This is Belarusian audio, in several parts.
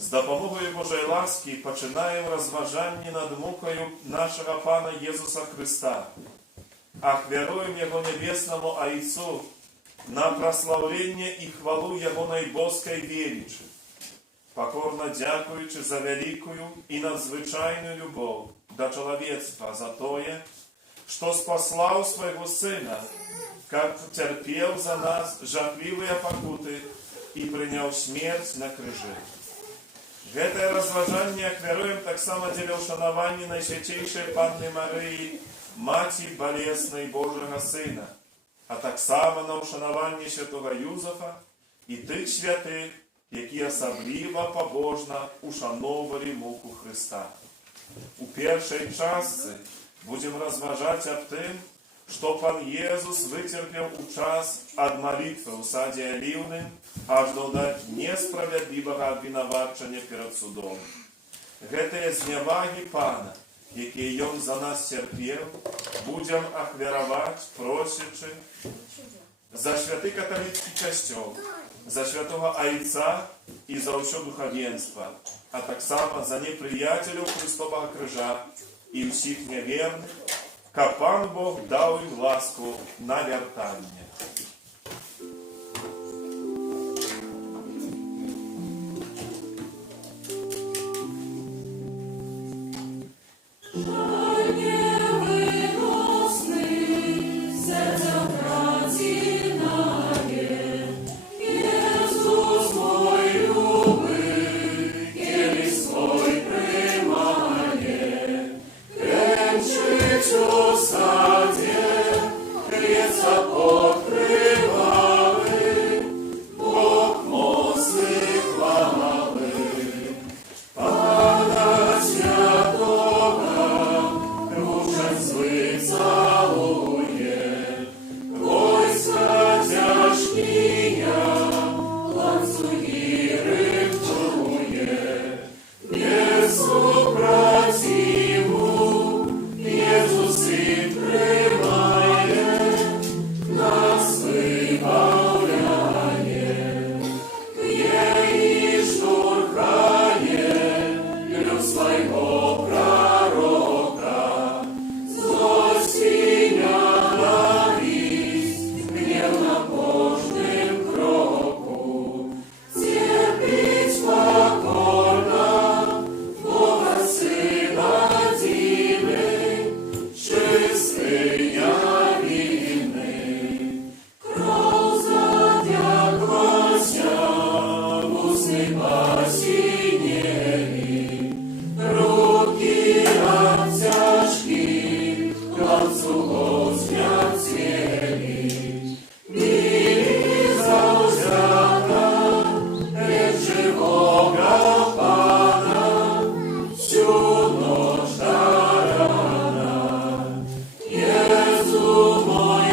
З допомогою Божої ласки починаємо розважання над мукою нашого Пана Єсуса Христа, ахвяруємо Його небесному Отцу на прославлення і хвалу Його найбоской величі, покорно дякуючи за великую і надзвичайну любов до человечества, за тое, что спаслал своего Сына, как терпел за нас жахливые покуты и принял смерть на крыже. Гэтае разважанне ахвяруем таксама дзеля ўшанавання Найсвяцейшай Панны Марыі, Маці Балеснай Божага Сына, а таксама на ўшанаванне святого Юзафа і тых святых, якія асабліва пабожна ушаноўвалі муку Христа. У першай частцы будем разважаць аб тым, што Пан Езус выцерпеў у час ад малітвы ў садзе Аліўным аж до несправядлівага абвінавачання перад судом. Гэтыя знявагі Пана, якія Ён за нас церпеў, будзем ахвяраваць, просячы за святы каталіцкі касцёл, за святого Айца і за ўсё духавенства, а таксама за непрыяцеляў Христовага крыжа і ўсіх няверных, каб Пан Бог даў ім ласку на вяртанне. Jezu mój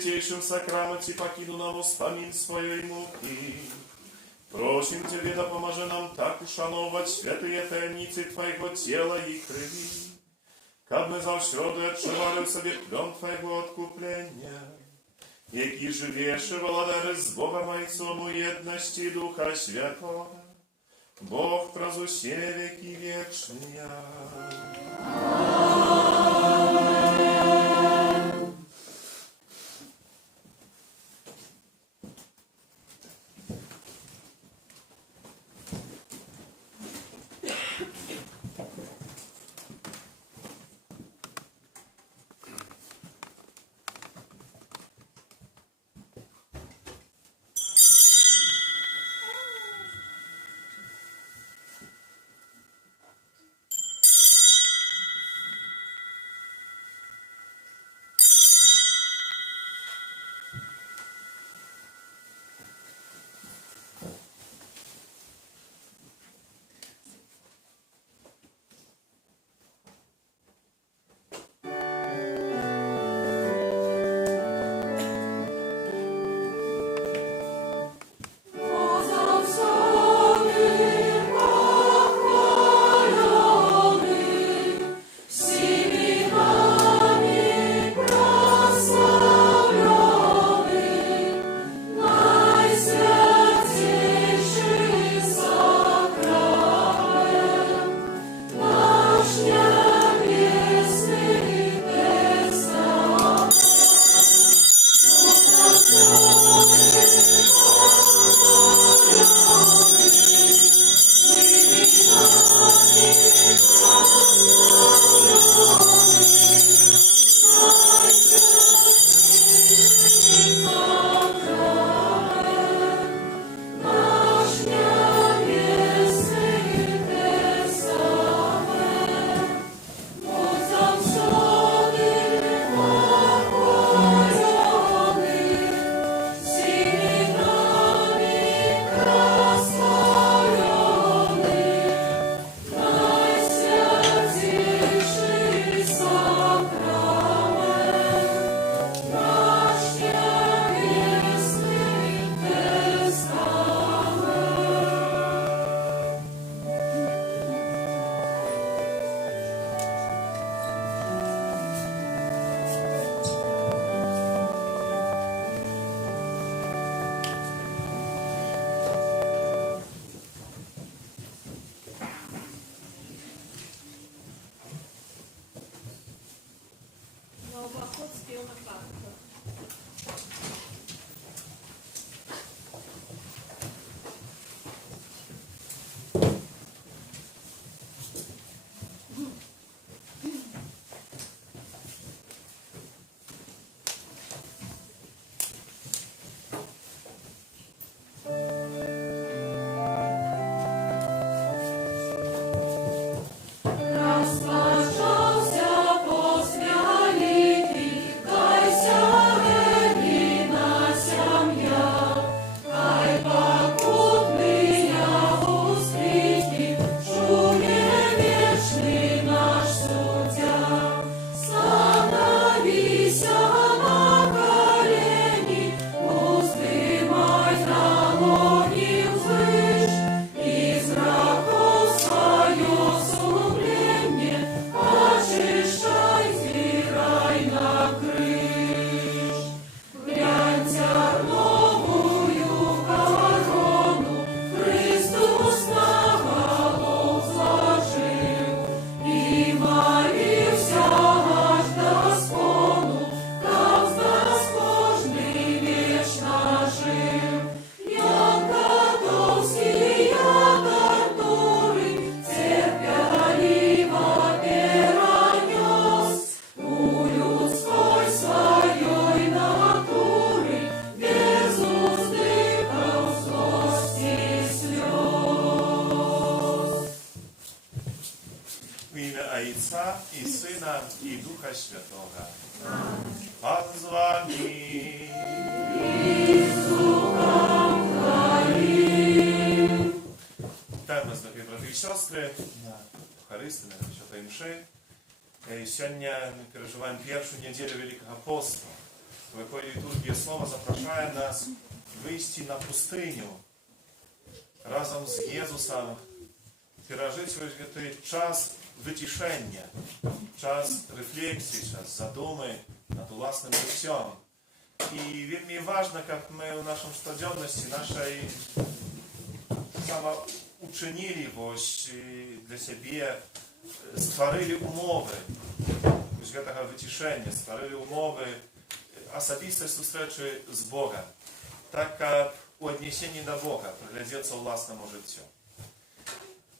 святейшем сакраменте покину нам успомин своей муки. Просим Тебе, да поможи нам так ушановать святые таємниці Твоего тела и крови, как мы завсёды отчували в себе плен Твоего откупления, які живешь и владаешь с Богом Отцом у едности Духа Святого, Бог разусе веки вечные. Ojca i Syna i Ducha Świętego. Pan z wami. Witam was, drogie bracia i siostry, na Eucharystii, na Świętej Mszy. Сегодня переживаем pierwszą niedzielę Wielkiego Postu. в якої літургія слова запрошує нас вийти на пустиню разом з Єзусом, пережити цей час витішення, час рефлексії, час задуми над власним життям. І вельми важно, як ми у нашому щоденності, нашій самоучинили для себе, створили умови для цього витішення, створили умови особистої зустрічі з Богом, так як у віднесенні до Бога приглядеться у власному життю.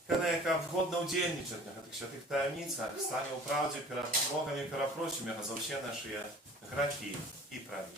Коли яка вгодно удільничати на цих святих таємницях, стане у правді перед Богом і перепросимо Його за всі наші гріхи і провини.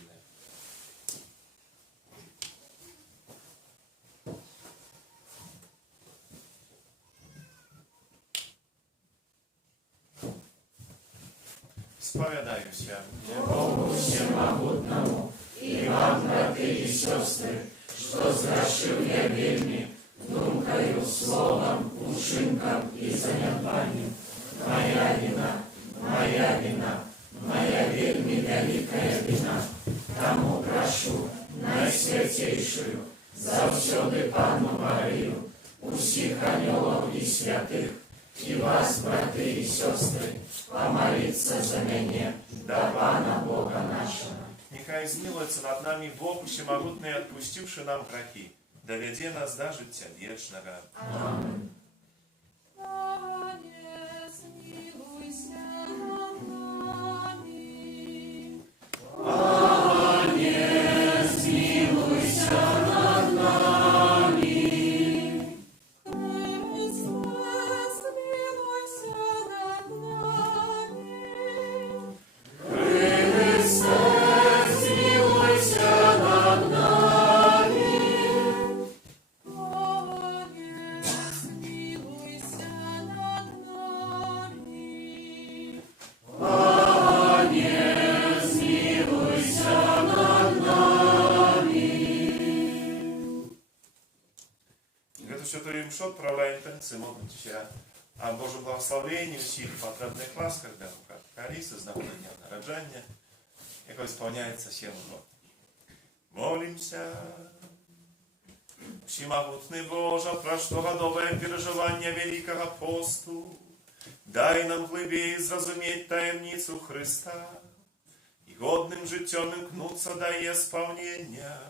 Сповідаюся Богу Всемогутному и вам, браты и сестры, что сгрешил я вельми, думкою, словом, учинком и занятованием. Моя вина, моя вельми великая вина. Тому прошу найсвятейшую, завсёды Пану Марию, усіх анёлов и святых, и вас, браты и сестры, помолиться за меня, до Пана Бога нашего. Нехай змилується над нами Бог Всемогутний, отпустивший нам грехи, доведе нас до життя вічного. Аминь. Пане, смилуйся над нами. Пане, смилуйся над нами. Христе, смилуйся над нами. Христе, смилуйся над нами. Пане, смилуйся над нами. Эту святую мшу отправляем танцы, молимся о Божьем благословении, всіх потребних ласках, для Кариси, з нагоди дня народження, яке исполняется 7 років. Молимся. Всемогутный Боже, прошлогодовое переживание Великого посту, дай нам глибее зрозуміти таємницю Христа і годним життям імкнуться до її сповнення.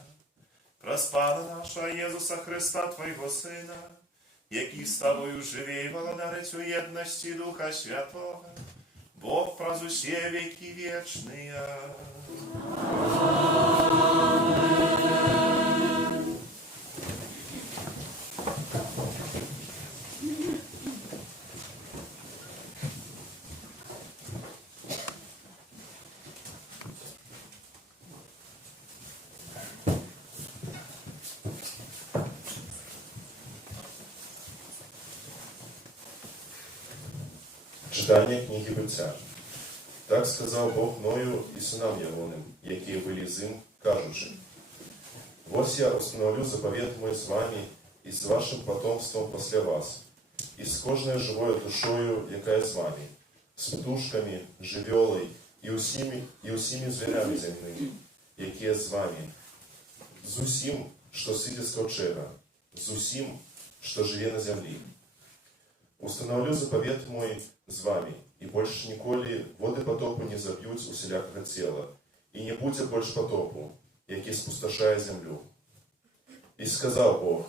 Про Пана нашого Єзуса Христа, Твоего Сина, який з Тобою живе і володарить у єдності Духа Святого, Бог праз усі віки вічні. Читання книги Буття. Так сказав Бог Ною і синам Ягоним, які були з ним, кажучи: «Вось я установлю заповет мой з вами і з вашим потомством після вас, і з кожною живою душою, яка з вами, з птушками, живьолой і усіми звірями земними, які з вами, з усім, що сидить з ковчега, з усім, що живе на землі. Установлю заповет мой з вами, і больше ніколи води потопу не заб'ють усілякого тіла, і не буде больше потопу, який спустошає землю. І сказав Бог: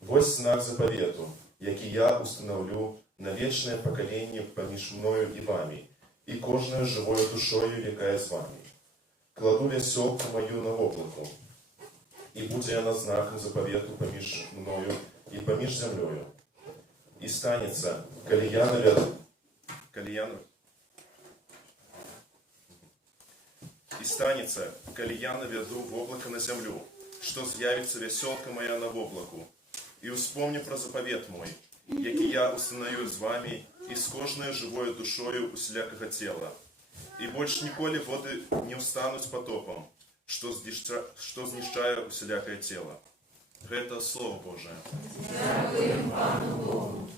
«Вось знак заповету, який я установлю на вечное поколение поміж мною і вами, і кожною живою душою, яка з вами. Кладу веселку мою на облако, і буде вона знаком заповету поміж мною і поміж землею. И станется, коли я наведу в облако на землю, что з'явится веселка моя на облаку, и вспомню про заповет мой, який я установлю з вами, и с кожною живою душою усілякого тела. И больше ніколи воды не устануть потопом, что знищає усілякое тело». Это Слово Божие. Дякуємо Пану Богу.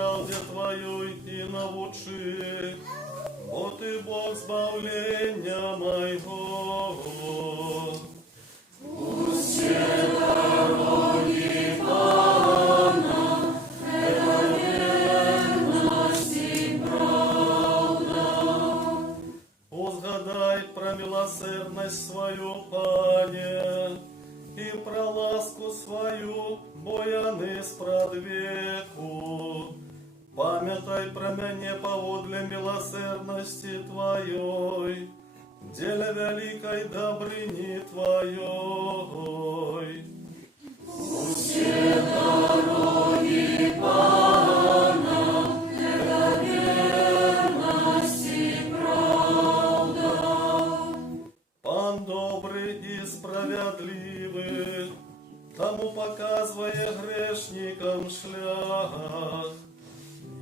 правде Твоей и научи, бо Ты Бог избавления моего. Пусть дороги Пана, это верность и правда. Узгадай про милосердность свою, Пане, и про ласку свою, бо яны спрадвеку. Памятай про меня поводле милосердности Твоей, деле великой добрыни Твоей. Пусть дороги Пана, это верность и правда. Пан добрый и справедливый, тому показывая грешникам шлях,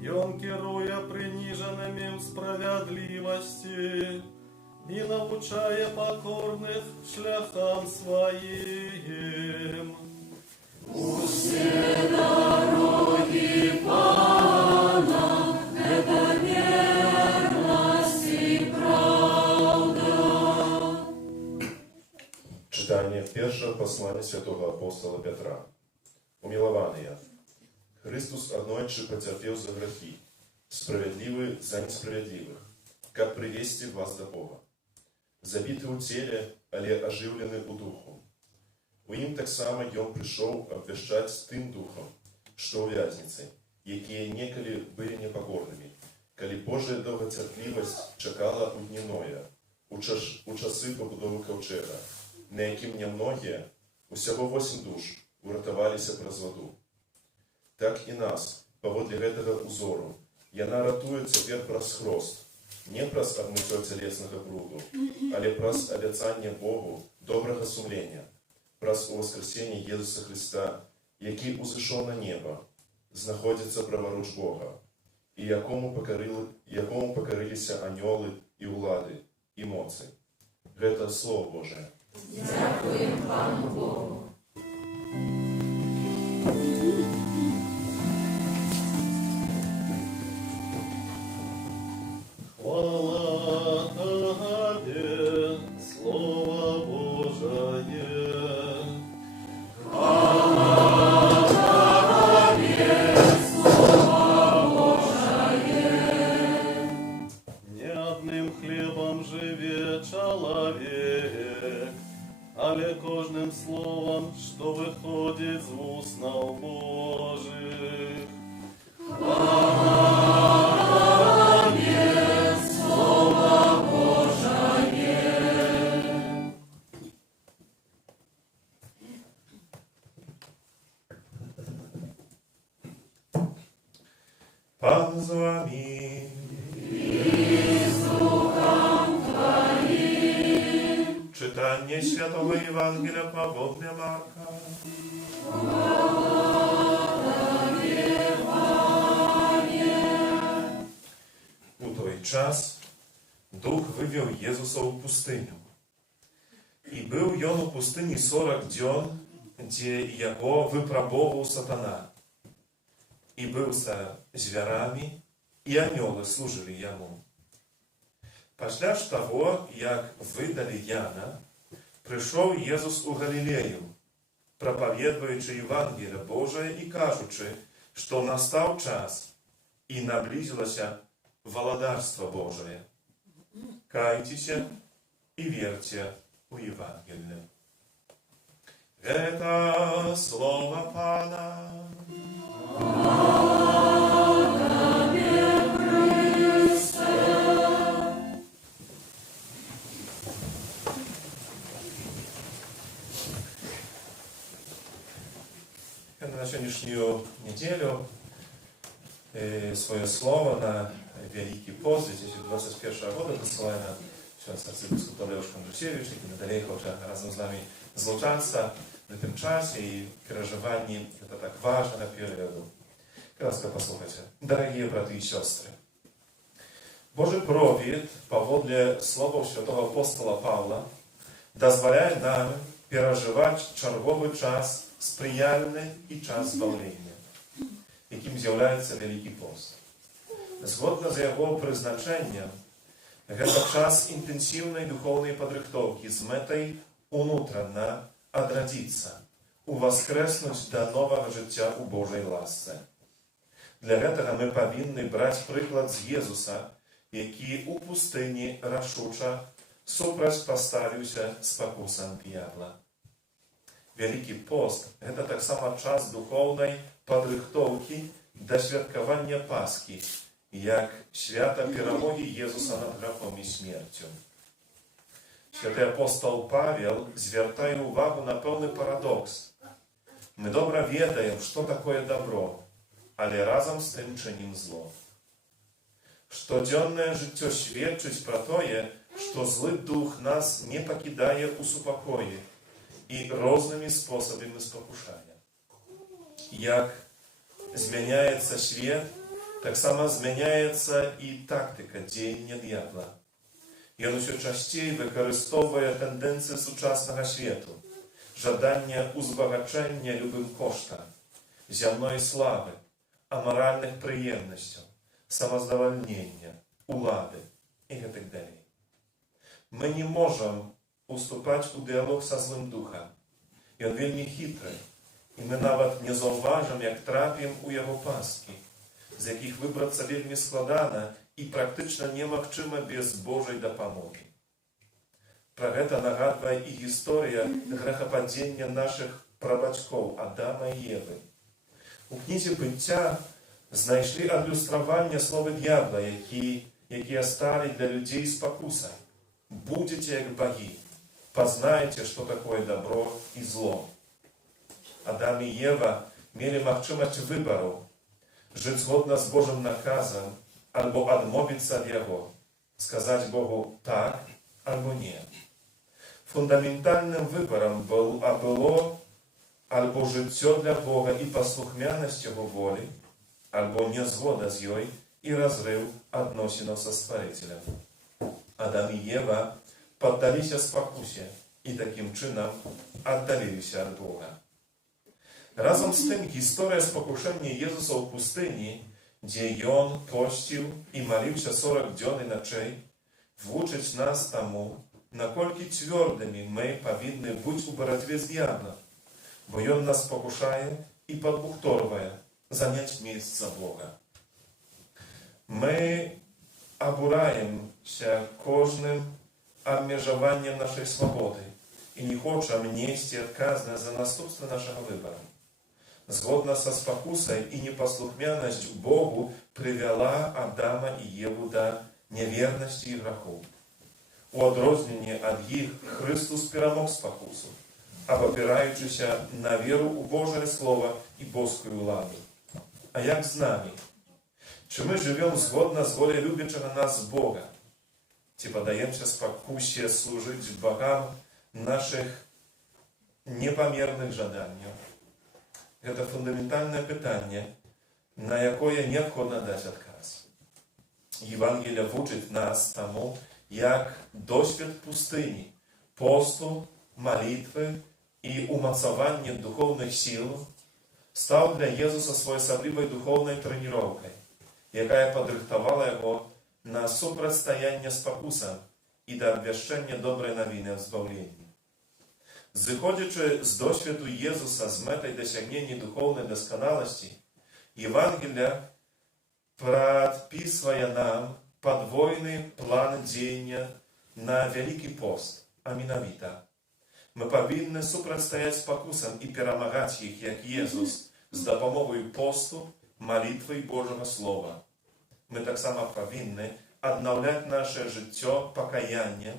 и он, керуя приниженными в справедливости, и научая покорных шляхам своим. Пусть дороги Пана, это верность и правда. Читание pierwsze послание святого апостола Петра. Умилованные, Христос однойче потерпел за грехи, справедливый за несправедливых, как привести вас до Бога. Забиты у теле, але оживлены у духу. У им так само он пришел обвещать тым духом, что у вязницы, якие неколи были непокорными, коли Божия довготерпливость чекала у дневное, у часы побудови ковчега, на яким немногие, усього 8 душ, уратовалися праз воду. Так і нас, поводле гэтага узору, яна ратуе цяпер праз хрост, не праз обмыццё цялеснага бруду, але праз абяцанне Богу добрага сумлення, праз уваскрасенне Езуса Христа, які узышоў на неба, знаходзіцца праваруч Бога, і якому пакарыліся анёлы і ўлады, і моцы. Гэта Слово Божие. Дякуємо Пану Богу. Хвала Тебе, Слово Божие. Не одним хлебом живе человек, але кожным словом, что выходит з устнов Божих. Pan z wami. Czytanie Świętego Ewangelia powodle Marka. U той час Duch wywiał Jezusa w pustynię. I był on u pustyni 40 dzień, gdzie jego wypróbował satana. I był za zwierzami, i anioły służyli jemu. Пасля ж того, як видали Яна, прийшов Єсус у Галілею, проповідуючи Євангеліє Божє і кажучи, що настав час і наблизилося володарство Божие. Кайтеся і вірте у Євангеліє. Это слово Пана. На сегодняшнюю неделю свое слово на Великий пост 2021 года посылаем на ksiądz arcybiskup Tadeusz Kondrusiewicz, który nadal chce razem z nami złączаться w tym czasie i przeżywanie to tak ważnego periodu. Ласка, послухайте. Дорогие браты и сестры, Божий провід, поводле слова святого апостола Павла, дозволяє нам переживати черговий час сприяльний і час збавлення. яким з'являється Великий пост. Згодна з його призначенням, гэта час інтэнсіўнай духоўнай падрыхтоўкі з мэтай унутрана адрадзіцца, уваскрэснуць да новага жыцця ў Божай ласцы. Для гэтага мы павінны браць прыклад з Езуса, які ў пустыні рашуча супрацьпаставіўся спакусам д'ябла. Вялікі пост – гэта таксама час духоўнай падрыхтоўкі да святкавання Пасхі, як свята перамогі Езуса над грахом і смерцю. Святы апостол Павел звяртае ўвагу на пэўны парадокс. Мы добра ведаем, што такое добро, але разам з тым чынім зло. Штодзённае жыццё сведчыць пра тое, што злы дух нас не пакідае ў супакоі і рознымі спосабамі спакушае. Як змяняецца свет, таксама змяняецца і тактыка дзеяння д'ябла. Ён усё часцей выкарыстоўвае тэндэнцыі сучаснага свету, жаданне узбагачэння любым коштам, зямной славы, амаральных прыемнасцяў, самаздавальнення, улады і гэтак далей. Мы не можам уступаць у дыялог са злым духам. Ён вельмі хітры, і мы нават не заўважым, як трапім у яго пасткі, з якіх выбрацца вельмі складана і практычна немагчыма без Божай дапамогі. Пра гэта нагадвае і гісторыя грэхападзення нашых прабацькоў Адама і Евы. У кнізе «Быцця» знайшлі адлюстраванне слова д'ябла, якія сталі для людзей спакусай. Будзеце як багі, пазнаеце, што такое добро і зло. Адам і Ева мелі магчымасць выбару, жыць згодна з Божым наказам альбо адмовіцца ад яго, сказаць Богу так альбо не. Фундаментальным выбарам было альбо жыццё для Бога і паслухмянасць яго волі, альбо нязгода з ёй і разрыў адносінаў са Стварыцелем. Адам і Ева паддаліся спакусе і такім чынам аддаліліся ад Бога. Разам з тым, гісторыя спакушэння Езуса ў пустыні, дзе ён посціў і маліўся 40 дзён і начэй, вучыць нас таму, наколькі цвёрдымі мы павінны быць у барацьбе з д'яблам, бо ён нас спакушае і падбухторвае заняць месца Бога. Мы абураемся кожным абмежаваннем нашай свабоды і не хочам несці адказнасць за наступствы нашага выбару. Згодна са спакусай і непаслухмянасць Богу прывяла Адама і Еву да нявернасці і граху. У адрозненне ад іх Хрыстус перамог спакусу, абапіраючыся на веру ў Божае Слова і боскую ўладу. А як з намі? Чи ми живемо згодно з волею любячого нас Бога? Ці подаємося спокусі служити богам наших непомірних жаданнів? Це фундаментальне питання, на яке необхідно дати відказ. Євангелія вчить нас тому, як досвід пустині, посту, молитви і умацування духовних сил став для Єзуса своєособлівою духовною тренуванням, яка падрыхтавала яго на супрацьстаянне спакусам і да абвяшчэння добрай навіны аб збаўленні. Зыходзячы з досведу Езуса з мэтай дасягнення духоўнай дасканаласці, Евангелія прадпісвае нам падвойны план дзеяння на Вялікі пост, а менавіта. Мы павінны супрацьстаяць спакусам і перамагаць іх, як Езус, з дапамогай посту, молитвой Божьего Слова. Мы таксама павінны аднаўляць наше жыццё пакаяннем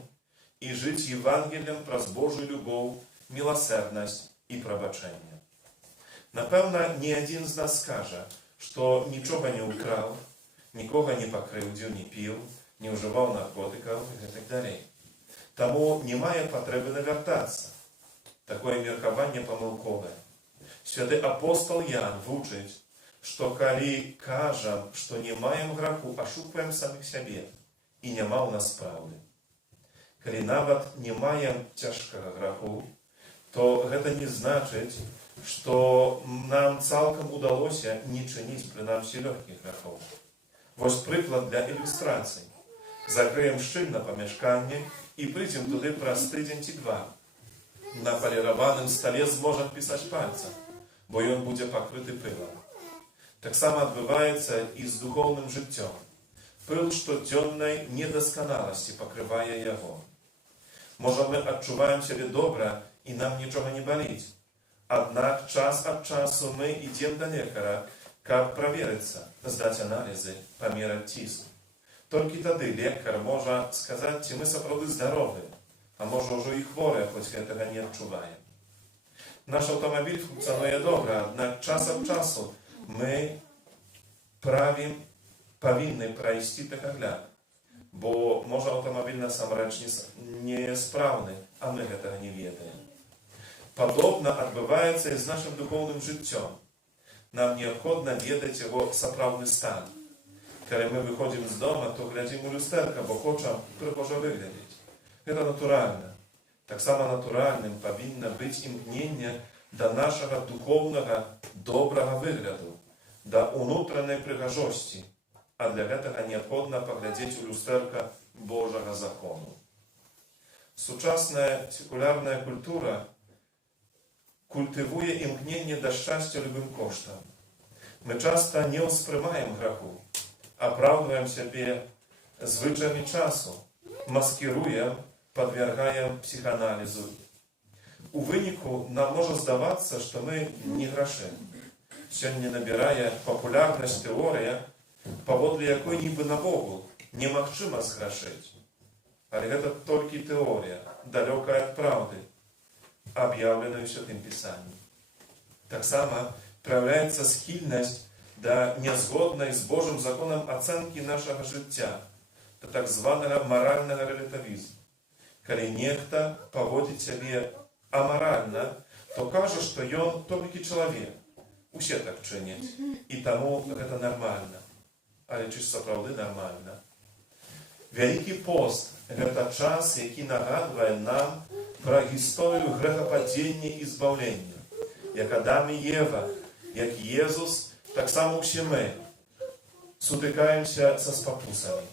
і жыць Евангелием праз Божую любоў, міласэрнасць і прабачэнне. Напэўна, ні адзін з нас скажа, што нічога не ўкраў, нікога не пакрыўдзіў, не піў, не ўжываў наркотыкаў і гэтак далей. Таму не мае патрэбы навяртацца. Такое меркаванне памылковае. Святы апостол Ян вучыць, што калі кажам, што не маем граху, ашукваем самих сябе, і няма ў нас праўды. Калі нават не маем цяжкага граху, то гэта не значыць, што нам цалкам удалося не чыніць прынамсі лёгкіх грахоў. Вось прыклад для ілюстрацыі. Закрыем шчыльна памяшканне і прыйдзем туды праз тыдзень ці два. На паліраваным стале зможам пісаць пальцам, бо ён будзе пакрыты пылам. Таксама адбываецца і з духоўным жыццём. Пыл штодзённай недасканаласці пакрывае яго. Можа, мы адчуваем сябе добра і нам нічога не баліць. Аднак час ад часу мы ідзем да лекара, каб праверыцца, здаць аналізы, памераць ціск. Толькі тады лекар можа сказаць, ці мы сапраўды здаровыя, а можа ўжо і хворыя, хоць гэтага не адчуваем. Наш аўтамабіль функцыянуе добра, аднак час ад часу мы павінны прайсці тэхагляд, бо можа аўтамабіль насамрэч не спраўны, а мы гэтага не ведаем. Падобна адбываецца і з нашым духоўным жыццём. Нам неабходна ведаць яго сапраўдны стан. Калі мы выходзім з дома, то глядзім у люстэрка, бо хочам прыгожа выглядзець. Гэта натуральна. Таксама натуральным павінна быць імкненне да нашага духоўнага добрага выгляду, да унутранай прыгажосці, а для гэтага неабходна паглядзець у люстэрка Божага закону. Сучасная секулярная культура культывуе імкненне да шчасця любым коштам. Мы часта не ўспрымаем граху, апраўдваем сябе звычаямі часу, маскіруем, падвяргаем псіханалізу. У выніку нам можа здавацца, што мы не грашым. Сёння набірае папулярнасць тэорыя, паводле якой нібы навогул немагчыма зграшыць. Але гэта толькі тэорія, далёкая ад праўды, аб'яўленай у Святым Пісанні. Таксама праяўляецца схільнасць да нязгоднай з Божым законам ацэнкі нашага жыцця, да так званага маральнага рэлятывізму. Калі нехта паводзіць сябе амаральна, то кажа, што ён толькі чалавек. Усе так чыняць, і таму гэта нармальна. Але ці сапраўды нармальна? Вялікі пост – гэта час, які нагадвае нам пра гісторыю грэхападзення і збаўлення. Як Адам і Ева, як Езус, таксама ўсе мы сутыкаемся са спакусамі.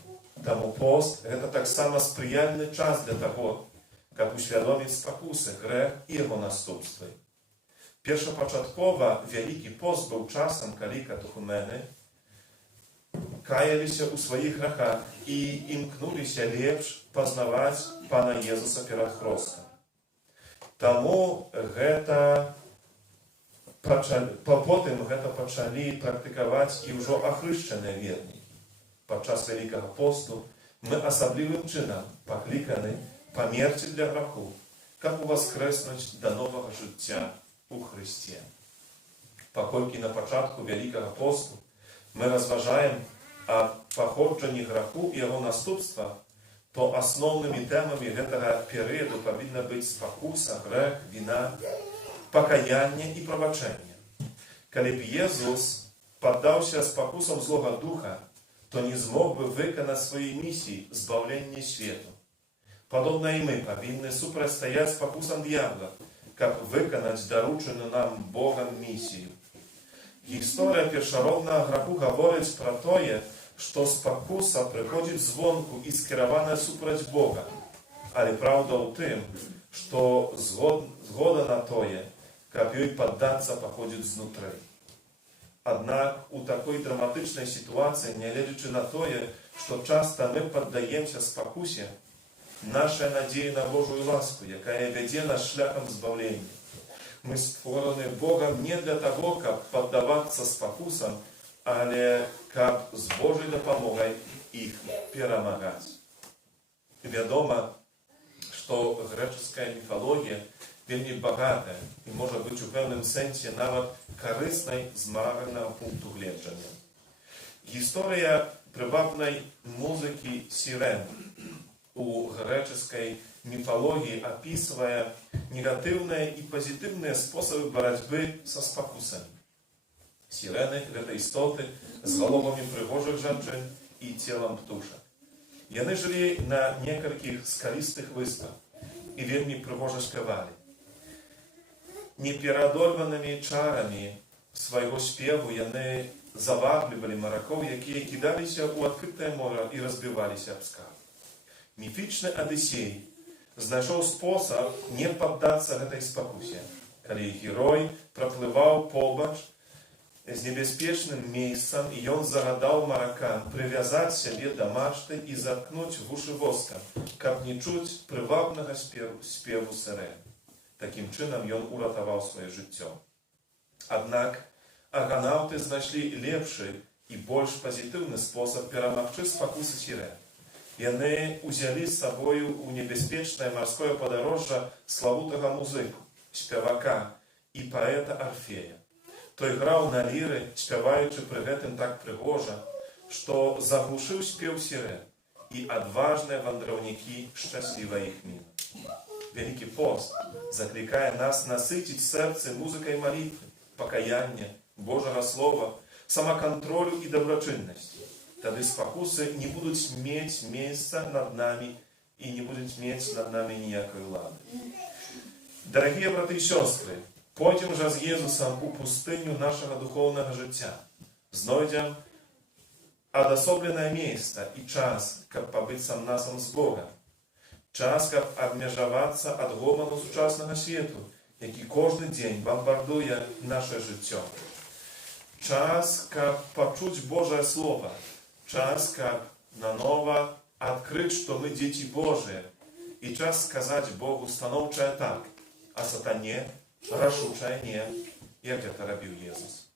Таму пост – гэта таксама спрыяльны час для таго, каб усвядоміць спакусы, грэх і яго наступствы. Першапачаткова вялікі пост быў часам, калі катехумены каяліся ў сваіх грахах і імкнуліся лепш пазнаваць Пана Езуса перад хростам. Таму потым гэта пачалі практыкаваць і ўжо ахрышчаныя вернікі. Падчас Вялікага посту мы асаблівым чынам пакліканы памерці для граху, каб уваскрэснуць да новага жыцця у Хрысце. Паколькі на пачатку Вялікага посту мы разважаем аб паходжанні граху і яго наступства, то асноўнымі тэмамі гэтага перыяду павінна быць спакуса, грэх, віна, пакаянне і прабачэнне. Калі б Езус паддаўся спакусам злога духа, то не змог бы выканаць свае місіі збаўлення свету. Падобна і мы павінны супрацьстаяць спакусам д'ябла, каб выканаць даручаную нам Богам місію. Гісторыя першароднага граху гаворыць пра тое, што спакуса прыходзіць звонку і скіраваная супраць Бога. Але праўда ў тым, што згода на тое, каб ёй паддацца, паходзіць знутры. Аднак у такой драматычнай сітуацыі, нягледзячы на тое, што часта мы паддаемся спакусе, наша надзея на Божую ласку, якая вядзе нас шляхам збаўлення. Мы створаны Богам не для таго, каб паддавацца спакусам, але каб з Божай дапамогай іх перамагаць. Вядома, што грэчаская міфалогія вельмі багатая і можа быць у пэўным сэнсе нават карыснай з маральнага пункту гледжання. Гісторыя прывабнай музыкі сірэн у грэчаскай міфалогіі апісвае негатыўныя і пазітыўныя спосабы барацьбы са спакусамі. Сірэны – гэта істоты з галовамі прыгожых жанчын і целам птушак. Яны жылі на некалькіх скалістых выспах і вельмі прыгожа спявалі. неперадольванымі чарамі свайго спеву яны заваблівалі маракоў, якія кідаліся ў адкрытае мора і разбіваліся аб скалы. Міфічны Адысей знайшоў спосаб не паддацца гэтай спакусе, калі герой праплываў побач з небяспечным месцам, і ён загадаў маракам прывязаць сябе да мачты і заткнуць вушы воскам, каб не чуць прывабнага спеву сірэн. Такім чынам ён уратаваў сваё жыццё. Аднак арганаўты знайшлі лепшы і больш пазітыўны спосаб перамагчы спакусы сірэн. Яны ўзялі з сабою ў небяспечнае марское падарожжа славутага музыку, спевака і паэта Арфея. Той граў на ліры, спяваючы пры гэтым так прыгожа, што заглушыў спеў сірэн, і адважныя вандраўнікі шчасліва іх міна. Вялікі пост заклікае нас насыціць сэрцы музыкай малітвы, пакаяння, Божага слова, самакантролю і дабрачыннасці. Тады спакусы не будуць мець месца над намі і не будуць мець над намі ніякай улады. Дарагія браты і сёстры, пойдзем жа з Езусам у пустыню нашага духоўнага жыцця. Знойдзем адасобленае месца і час, каб пабыць сам-насам з Богам. Час, каб абмежавацца ад гоману сучаснага свету, які кожны дзень бамбардуе наше жыццё. Час, каб пачуць Божае Слова. Час, каб нанова адкрыць, што мы дзеці Божыя. І час сказаць Богу станоўчае так, а сатане рашучае не, як гэта рабіў Езус.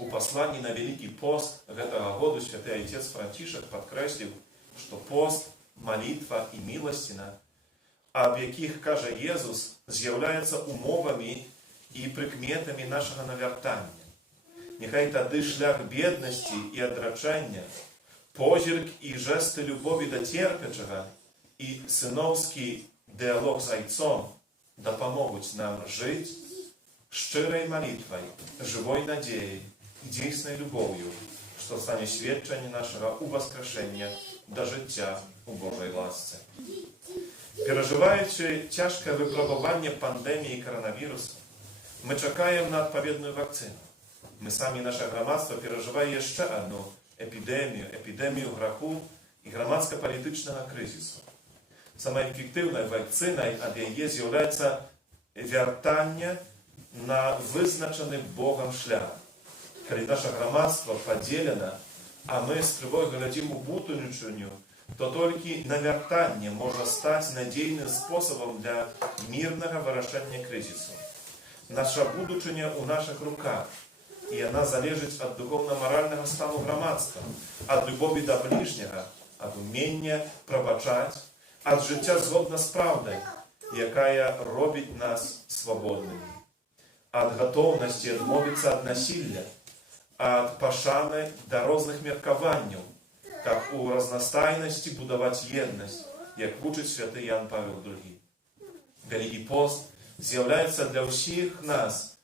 У пасланні на Вялікі пост гэтага году святы айцец Францішак падкрэсліў, што пост, малітва і міласціна, аб якіх кажа Езус, з'яўляецца умовамі і прыкметамі нашага навяртання. Няхай тады шлях беднасці і адрачэння, позірк і жэсты любові да церпячага і сыноўскі дыялог з айцом дапамогуць нам жыць шчырай малітвай, жывой надзеяй і дзейснай любоўю, што стане сведчаннем нашага ўваскрашэння да жыцця у Божай ласцы. Перажываючы цяжкае выпрабаванне пандэміі каранавірусу, мы чакаем на адпаведную вакцыну. Мы самі, наша грамадства, перажывае яшчэ адну эпідэмію граху і грамадска-палітычнага крызісу. Самай эфектыўнай вакцынай ад яе з'яўляецца вяртанне на вызначаны Богам шлях. Калі наша грамадства падзелена, а мы з крывой глядзім у будучыню, то толькі навяртанне можа стаць надзейным спосабам для мірнага вырашэння крызісу. Наша будучыня ў нашых руках, і яна залежыць ад духоўна-маральнага стану грамадства, ад любові да бліжняга, ад умення прабачаць, ад жыцця згодна з праўдай, якая робіць нас свабоднымі, ад гатоўнасці адмовіцца ад насілля, ад пашаны да розных меркаванняў, каб у разнастайнасці будаваць еднасць, як вучыць святы Ян Павел II. Вялікі пост з'яўляецца для ўсіх нас,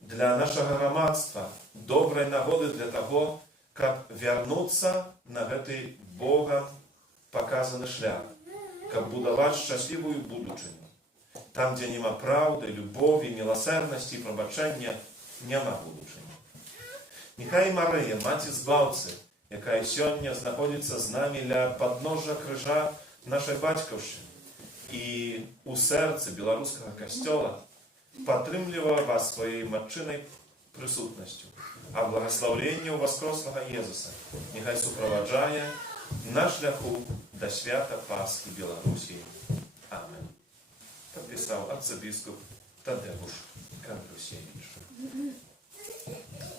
для нашага грамадства, добрай нагоды для таго, каб вярнуцца на гэты Богам паказаны шлях, каб будаваць шчаслівую будучыню. Там, дзе няма праўды, любові, міласэрнасці і прабачэння, няма будучыні. Няхай Марыя, маці збаўцы, якая сёння знаходзіцца з намі ля падножжа крыжа нашай бацькаўшчыны і ў сэрцы беларускага касцёла, падтрымлівае вас сваёй матчынай прысутнасцю, а благаслаўленне ў васкрослага Езуса няхай суправаджае на шляху да свята Пасхі Беларусі. Амен. Падпісаў арцыбіскуп Тадеуш Кандрусевич.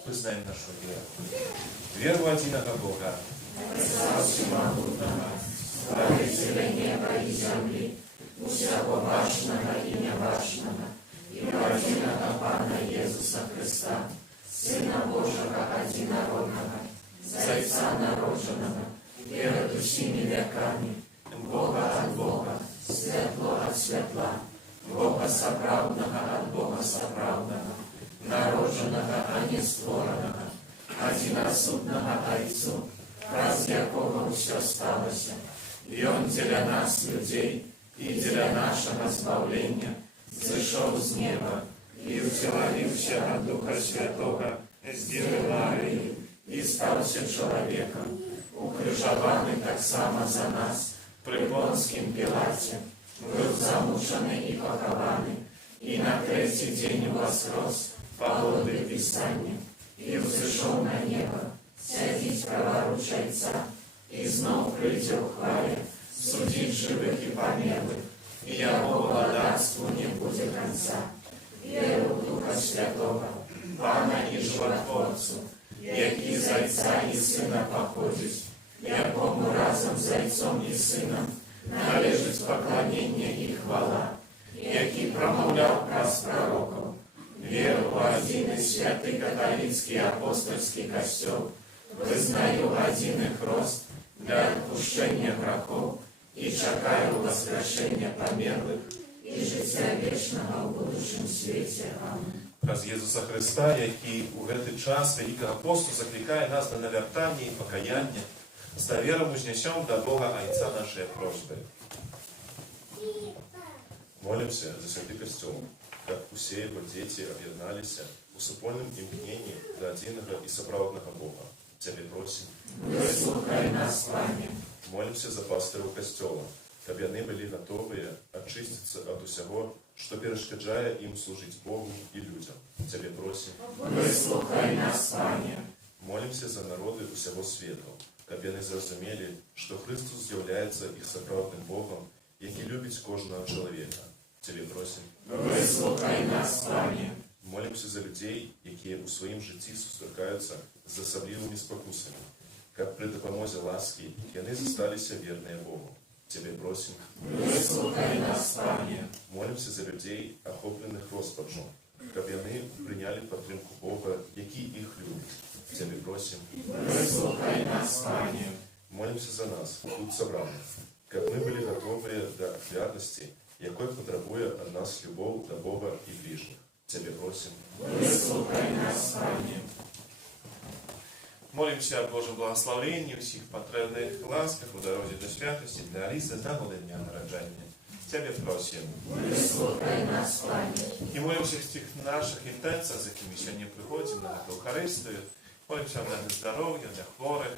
Вызнаем нашу веру. Веру единого Бога, Створителя неба и земли, усяго башного и небашного, и единого Пана Иисуса Христа, Сына Божьего одинородного, Зайца народженного, перед усими веками, Бога от Бога, светло от светла, Бога соправдного от Бога соправдного, народженого, а не створенного, одиносудного Отцу, раз якого все сталося, и Он для нас, людей, и для нашего збавления, зышел с неба, и вселився от Духа Святого з Діви Марії, і стався чоловіком, укрижований так само за нас, при Понскім Пілаті, був замучений і похований, і на третій день воскрес, погоди Писання, і взійшов на небо, сядіть праворуч Отця, і знов прийде у хвалі, судить живих і померлих, і Його владарству не буде кінця. Віру в Духа Святого, Пана і Животворцю, який з Отця і Сина походить, якому разом з Отцом і Сином належить поклонення і хвала, який промовляв праз пророків, віру в один і святий католицький апостольський костел, визнаю один і хрест для відпущення гріхів і чекаю воскрешення померлих і життя вічного в будущому світі. Амінь. Przez Jezusa Chrysta, jaki u ten czas Wielkiego Postu zaklikaje nas na nawiertanie i pokajanie, z wierą uźniesią do Boga Ojca nasze prośby. Молимся за Святый Костел, как все его дети объединялись в супольном имкнении до единого и соправедного Бога. Тебе просим. Выслухай нас, Пане. Молимся за пастырів Костела, щоб вони були готові очиститься от усього, що перешкоджає їм служити Богу і людям. Тебе просим. Выслухай нас, Пане. Молимся за народи усього світу, щоб вони зрозуміли, що Христос з'являється їх соправедним Богом, який любить кожного чоловіка. Тебе просим. Выслухай нас, Пане. Молимся за людей, які у своїм житті зустрічаються з особливими спокусами, як при допомозі ласки, вони зосталися вірні Богу. Тебе просим. Выслухай нас, Пане. Молимся за людей, охоплених розпачом, щоб вони прийняли підтримку Бога, який їх любить. Тебе просим. Выслухай нас, Пане. Молимся за нас, тут собраних, щоб ми були готові до вірності, якої потребує від нас любов до Бога і ближніх. Тебе просим. Выслухай нас, Пане. Молимся о Божьем благословении, всех потребных ласках в дороге до святости для Алисы за годы дня народжения. Тебе просим. Выслухай нас, Пане. И молимся в тех наших интенциях, за кем еще не приходим на эту Евхаристию. Молимся о здоровье для хворых,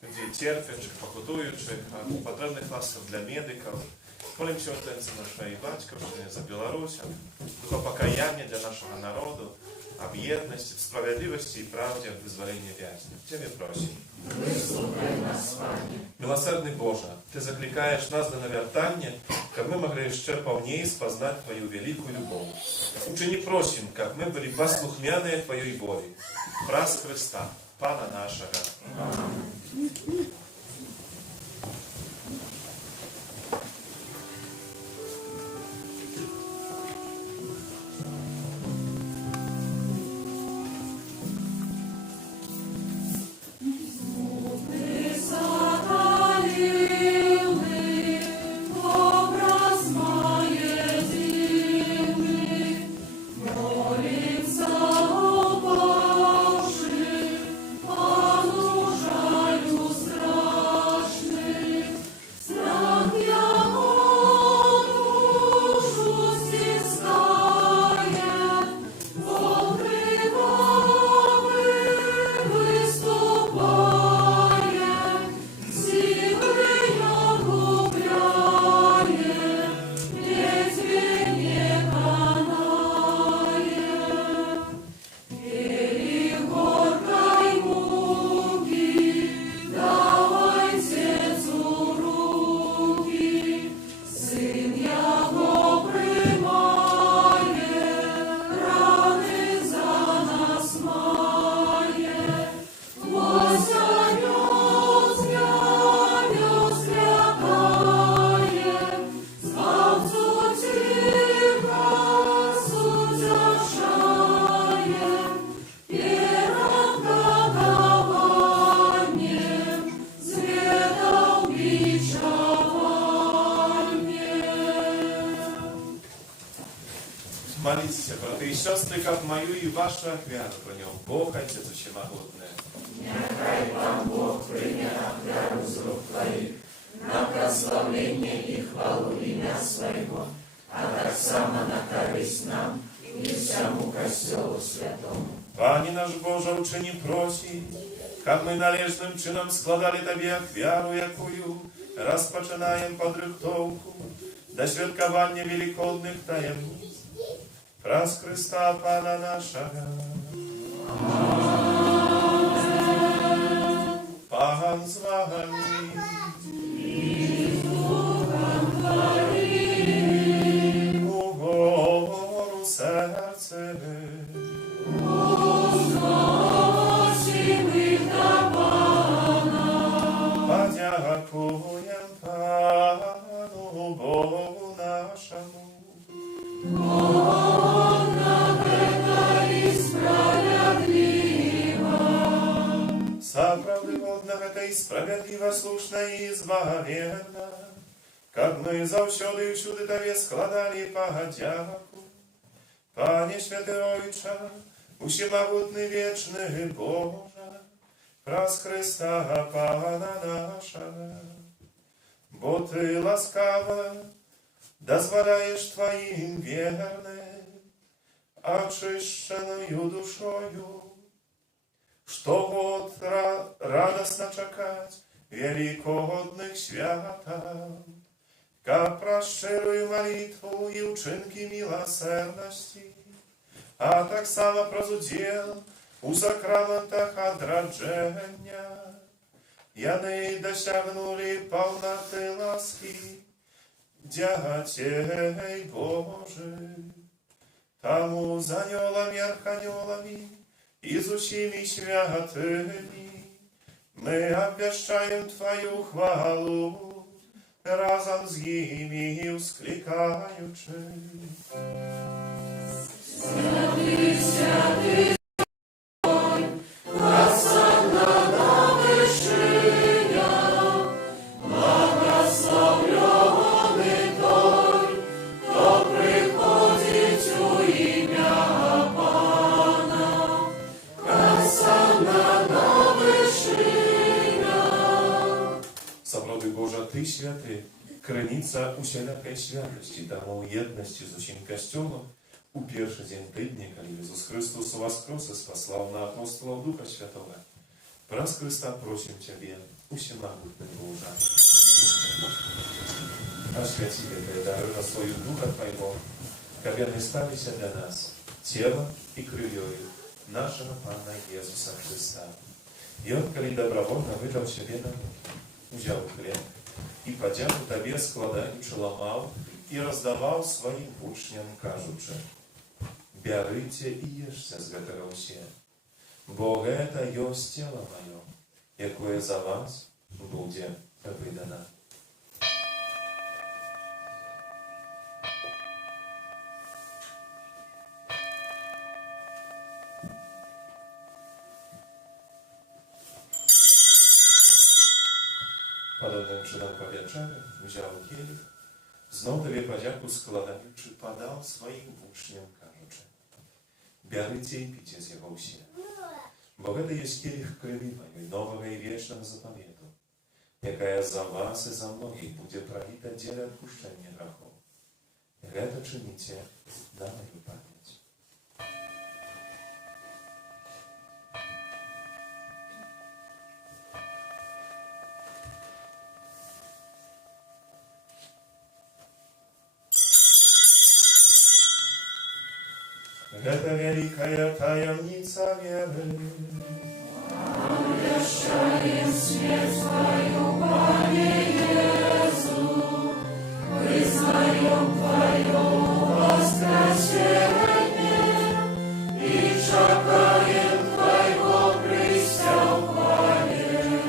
людей терпящих, похудующих, о потребных ласках для медиков. Молимся о интенции нашей батьковщины за Беларусь, о покаянии для нашего народа, об едности, справедливости и правде, об вызволении вязней. Тебе просим. Выслухай нас, Пане. Милосердный Боже, Ты закликаешь нас до навертания, как мы могли еще полнее спознать Твою великую любовь. Учини просим, как мы были послухмяные Твоей воле. Праз Христа, Пана нашего. Аминь. Молитесь, браты и сестры, как мою и вашу вяру по нем. Бог, Отец Всемогутный. Нехай вам Бог примет вяру з рук Твоих, на прославление и хвалу имя Своего, а так само на користь нам i всему Костелу Святому. Пане наш Боже, учини просі, как мы належным чином складали Тебе ахвяру, якую розпочинаем подрихтовку до святкування великодних таємниць. Праз Христа Пана нашого. Пан з вами. Угору серце. Подякуєм Пану Богу нашому. Справедливо и справедливо, слушно и избавенно, как мы завсёды и всюди Тебе складали подяку. Пане святий Ойче, усемогутний вічний Боже, праз Христа Пана нашого, бо Ти ласкаво дозволяєш Твоим верным, очищеною душою, что год радостно чекать великодных святов, как прощирую молитву и учинки милосердности, а так само прозудел у сакраментах одрадження, яны досягнули полноты ласки дятей Божих, тому за анёлами, арханёлами и с усими святыми мы обвещаем Твою хвалу, разом с ними ускликаючи. Святый, святый, Господа на вышинях, благословленный Той, кто приходит у имя Пана. Господа на вышинях. Сапраўды Божа, Ты святы, крыніца усялякай святости, тому єдності з усім костюлом, у перший день тижня, коли Ісус Христос воскрес и спаслал на апостолов Духа Святого. Праз Христа просим Тебе, усемогутный Боже. Освяти это дары на свою Духа Твоего, как они сталися для нас телом и кровью нашего Пана Иисуса Христа. И Он, коли добровольно выдал себе нам, взял хлеб и подяку Тебе складаючи ламав и раздавал своим учням, кажучи: «Бярыце и ешьте з гэтага ўсе, бо гэта ёсць цела маё, якое за вас будзе выдано». Podobnym czynom po wieczerze wziął kielich, znów Tobie podziaku składający podał swoim uczniom, кажучи: «Бярыце и піце з яго ўсе, бо гэта есть келих крыві маёй нового и вечного заповету, якая за вас и за многих будет пролита дзеля адпушчэння грахоў. Гэта чыніце на мою памяць». Гэта великая таямница веры. Обвещаем смерть Твою, Пане Иисус, признаем Твое воскресение и чекаем Твоего преступления.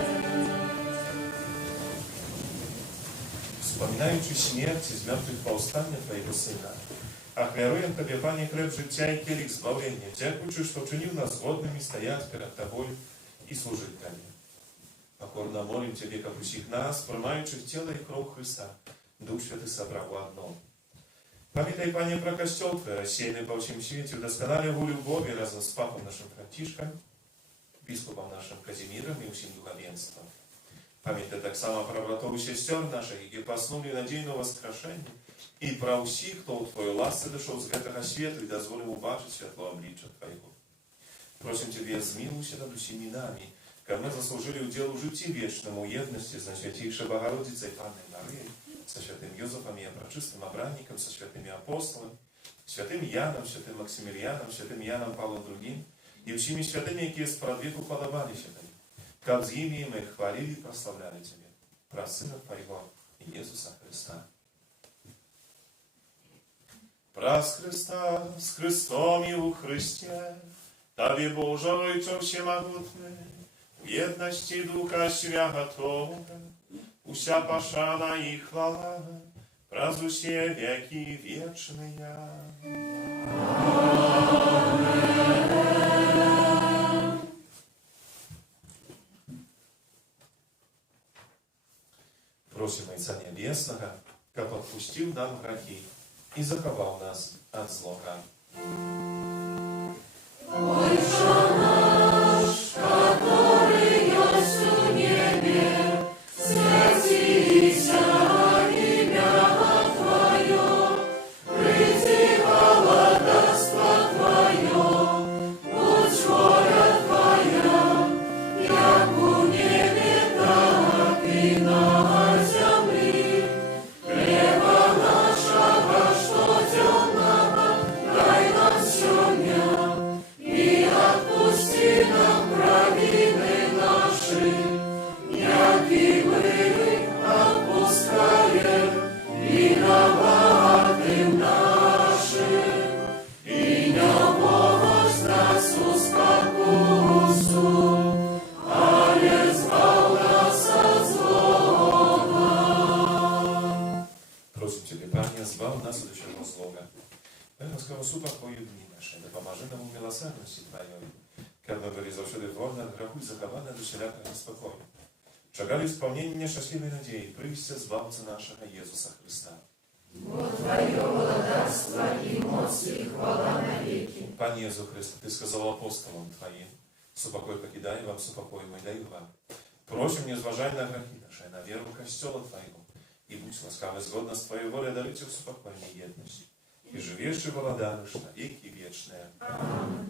Wspominaючи śmierć i zmartwychwstanie Twojego Syna, ахвяруем Тебе, Пане, хлеб життя и келих збавлення, дякуючи, что учинил нас годными стоять перед Тобой и служить Тебе. Покорно молим Тебе, как усіх нас, приймаючих тіло і кров Христа, Дух Святый собрал одно. Памятай, Пане, про костел Твой, рассеянный по всем свете, удосконали волю Бога разом с Папом нашим Францишком, Бископом нашим Казимиром и усім духовенством. Pamiętaj tak samo про братов и сестер наших, які поснули надійно воскрешення, і про всіх, хто у Твою ласку дійшов з гэтага свету і дозволив убачити світло обличчя Твоего. Просим Тебе, змилуйся над усіми нами, как мы заслужили удел в житті вечному єдності з Найсвятейшей Богородицей Панной Марией, со святым Йозефом и Пречистым Обранником, со святыми апостолами, святым Яном, святым Максимилианом, святым Яном Павлом II и всеми святыми, які з продвіку подобалися Тобі, как з ними мы хвалили и прославляли Тебе, про Сына Твоего, Иисуса Христа. Праз Христа, с Христом и у Христе, Тобі, Боже, Отче всемогутний, в єдності Духа Святого, уся пошана и хвала, праз усе веки вечные. Просим Отца Небесного, как отпустил нам грехи и заховал нас от злока. Отче наш, который есть в небе, святися имя Твое, приди владарство Твое, будь воля Твоя, як у небе, так и на земле. Хлеба нашего штоденного дай нам сегодня, и отпусти нам провины наши, яки мы отпускаем виноватым нашим, и не вводь нас в спокусу, але избав нас от злого. Просим Тебя, Пане, избав нас от всего злога. Дай ласкаво супокою дни наши, да поможи нам у милосердности Твоей, как мы были завсёды вольны от греху и закованы до всякого спокоя. Чекали исполнения счастливой надеи, прийся Збавца нашего Иисуса Христа. Вот Твое владарство и моц и хвала навеки. Пане Иисус Христе, Ты сказал апостолам Твоим, супокой покидаю вам, супокой мой даю вам. Просим, не зважай на грехи наши, на веру Костела Твоего, и будь ласкавый згодно с Твоей волей дарить в супокойной едности. И живешь и владаришь на веки вечные.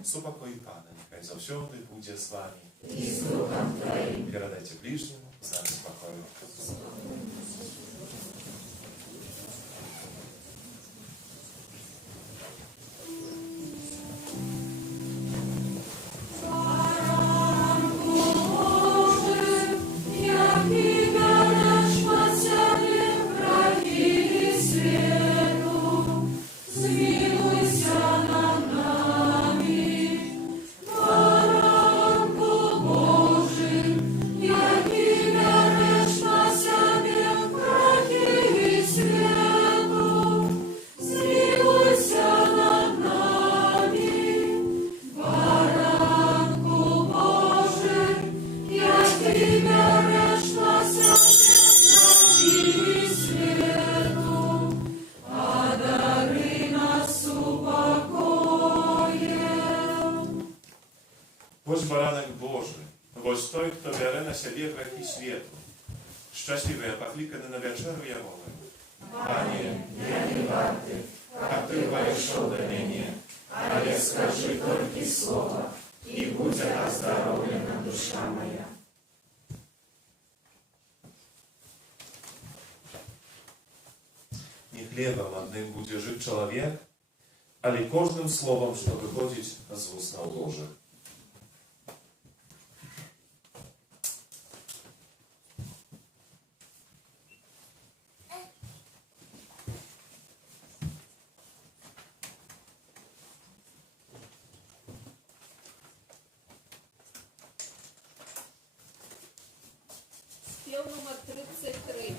Супокой Пана, нехай завсёды буде с вами. И с Духом Твоим. Передайте ближнему знак спокою. Bądź baranek Boży, bądź той, kto biorę na siebie grzechy światu. Szczęśliwy, poklикany na wieczeru Jahowę. Panie, ja nie warty, a Ty weszł do mnie, ale скажи только слово, и будь оздоровлена душа моя. Nie chlebem одним będzie żyć człowiek, ale każdym słowem, co wychodzić z ust Bożych. Спев номер 33.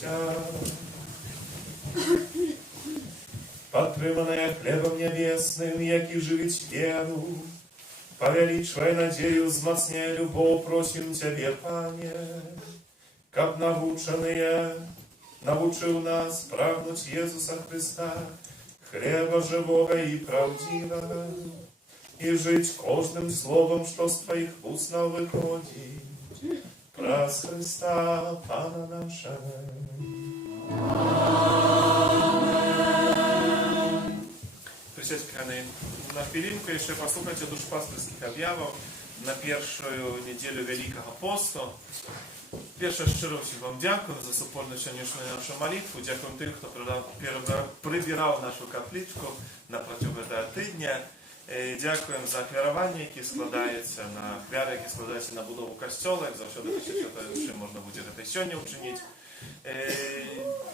życia. Podtrыманная хлебом небесным, яки живить веру, повеличивай надею, взмацняя любовь, просим Тебе, Пане, как научил нас прагнуть Иисуса Христа, хлеба живого и правдивого, и жить каждым словом, что с Твоих уст выходит, праз Христа, Пана нашего. Kochani, na chwilinku jeszcze posłuchajcie duszpasterskich objawów na pierwszą niedzielę Wielkiego Postu. Pierwsze szczerze Wam dziękuję za wspólną dzisiejszą naszą modlitwę. Dziękuję tym, kto przybierał naszą kapliczkę na протягом tego tygodnia. Dziękuję za ofiarowanie, jakie składacie na ofiarę, jakie składacie na budowę kościoła. Jak zawsze piszecie, to już można będzie to dzisiaj uczynić.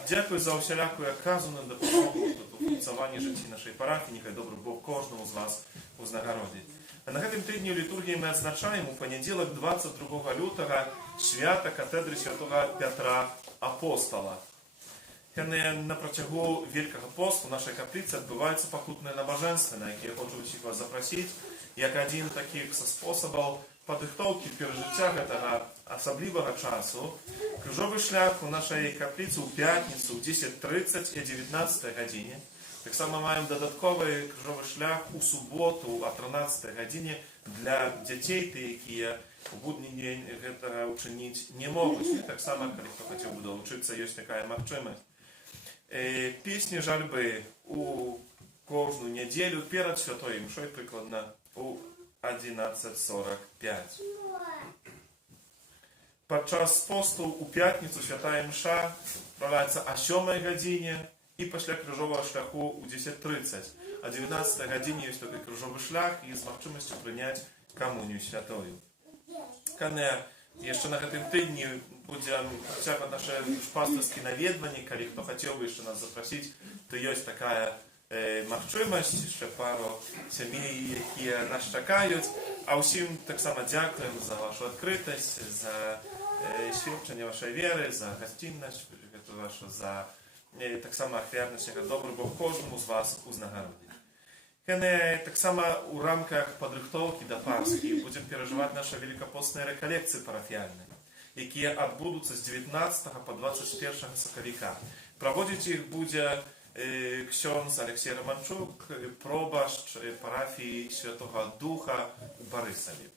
Dziękuję za wszelaką okazję do pomocy do funkcjonowania życia naszej parafii. Niechaj dobry Bóg każdemu z Was uznagrodzi. Na tym tygodniu liturgii my odznaczamy w poniedziałek 22 lutego święto katedry świętego Piotra Apostola. Na протягу Wielkiego Postu w naszej kaplicy odbywają pokutne nabożeństwa, na jakie chcę Was zaprosić, jak jeden z takich sposobów podrychtoўкі перажыцця гэтага асаблівага часу. Крыжовы шлях у нашай капліцы ў пятніцу ў 10:30 і 19 гадзіне. Таксама маем дадатковы крыжовы шлях у суботу а 13 гадзіне для дзяцей, якія у будні дзень гэтага ўчыніць не могуць. І таксама, калі хто хацеў бы далучыцца, ёсць такая магчымасць. Песні жальбы у кожную нядзелю перад святой імшой прыкладна у 11:45. Падчас посту у пятніцу святая мша праваецца о 7 гадзіне і пасля крыжовага шляху у 10:30. А 19 гадзіне ёсць такі крыжовы шлях і з магчымасцю прыняць камунію святою. Канэ, яшчэ на гэтым тыдні будзе цягнуць наша пастырскія наведванні, калі хто хацеў бы яшчэ нас запрасіць, то ёсць такая магчымасць, яшчэ пару сямей, якія нас чакаюць. А ўсім таксама дзякуем за вашу адкрытасць, за сведчанне вашай веры, за гасціннасць вашу, за таксама ахвярнасць, яка добры Бог кожнаму з вас узнагародзіць. Таксама у рамках падрыхтоўкі да Пасхі будзем перажываць наша великапостныя рэкалекцыі парафіяльныя, якія адбудуцца з 19 по 21 сакавіка. Праводзіць іх будзе ksiądz Aleksiej Romanczuk, probaszcz parafii Świętego Ducha w Borysowie.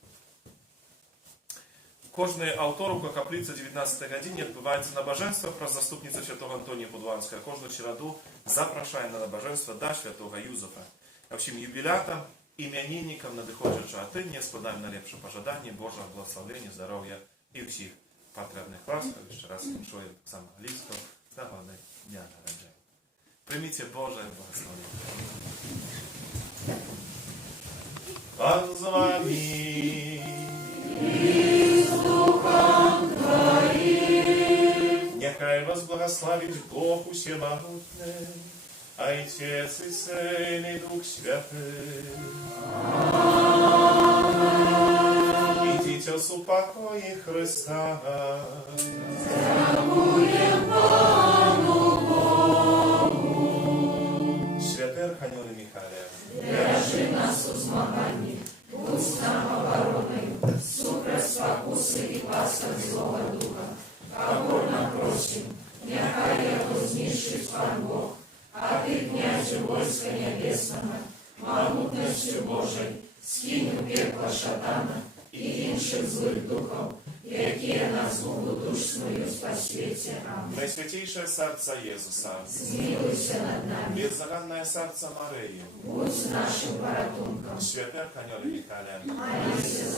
Każdy autorów w kaplicy 19 godzinie odbywają nabożeństwo przez zastupnicę Świętego Antonia Podłanska. Każdą środę zapraszają na nabożeństwo do Świętego Józefa. A wszystkim jubilatom, imiennikom nadchodzącego tygodnia składamy najlepsze pożądanie, Boże błogosławienie, zdrowia i wszystkich potrzebnych łaskaw. Jeszcze raz wieńczuję tak samo listą z nagody Dnia Narodzenia. Прийміться Боже благословення. Пан з вами. І з Духом Твоїм. Нехай вас благословить Бог усемогутний, Отець і Син і Дух Святий. Амінь. Ідіть у покої Христа. Дякуємо Пану. Архангеле Михайле, держи нас у змаганні, будь нам обороною, супроть спокуси і ласкав злого духа. Покорно просим, нехай його знищить Пан Бог, а ти, княже войска небесного, могутностью Божой, скинь у пекла шатана і інших злих духов, які нас благодушною спасвіті. Амінь. Найсвятейшее сердце Иисуса, змилуйся над нами. Беззаганное сердце Марии, будь нашим порятунком. Святый Архангеле Михайле, молись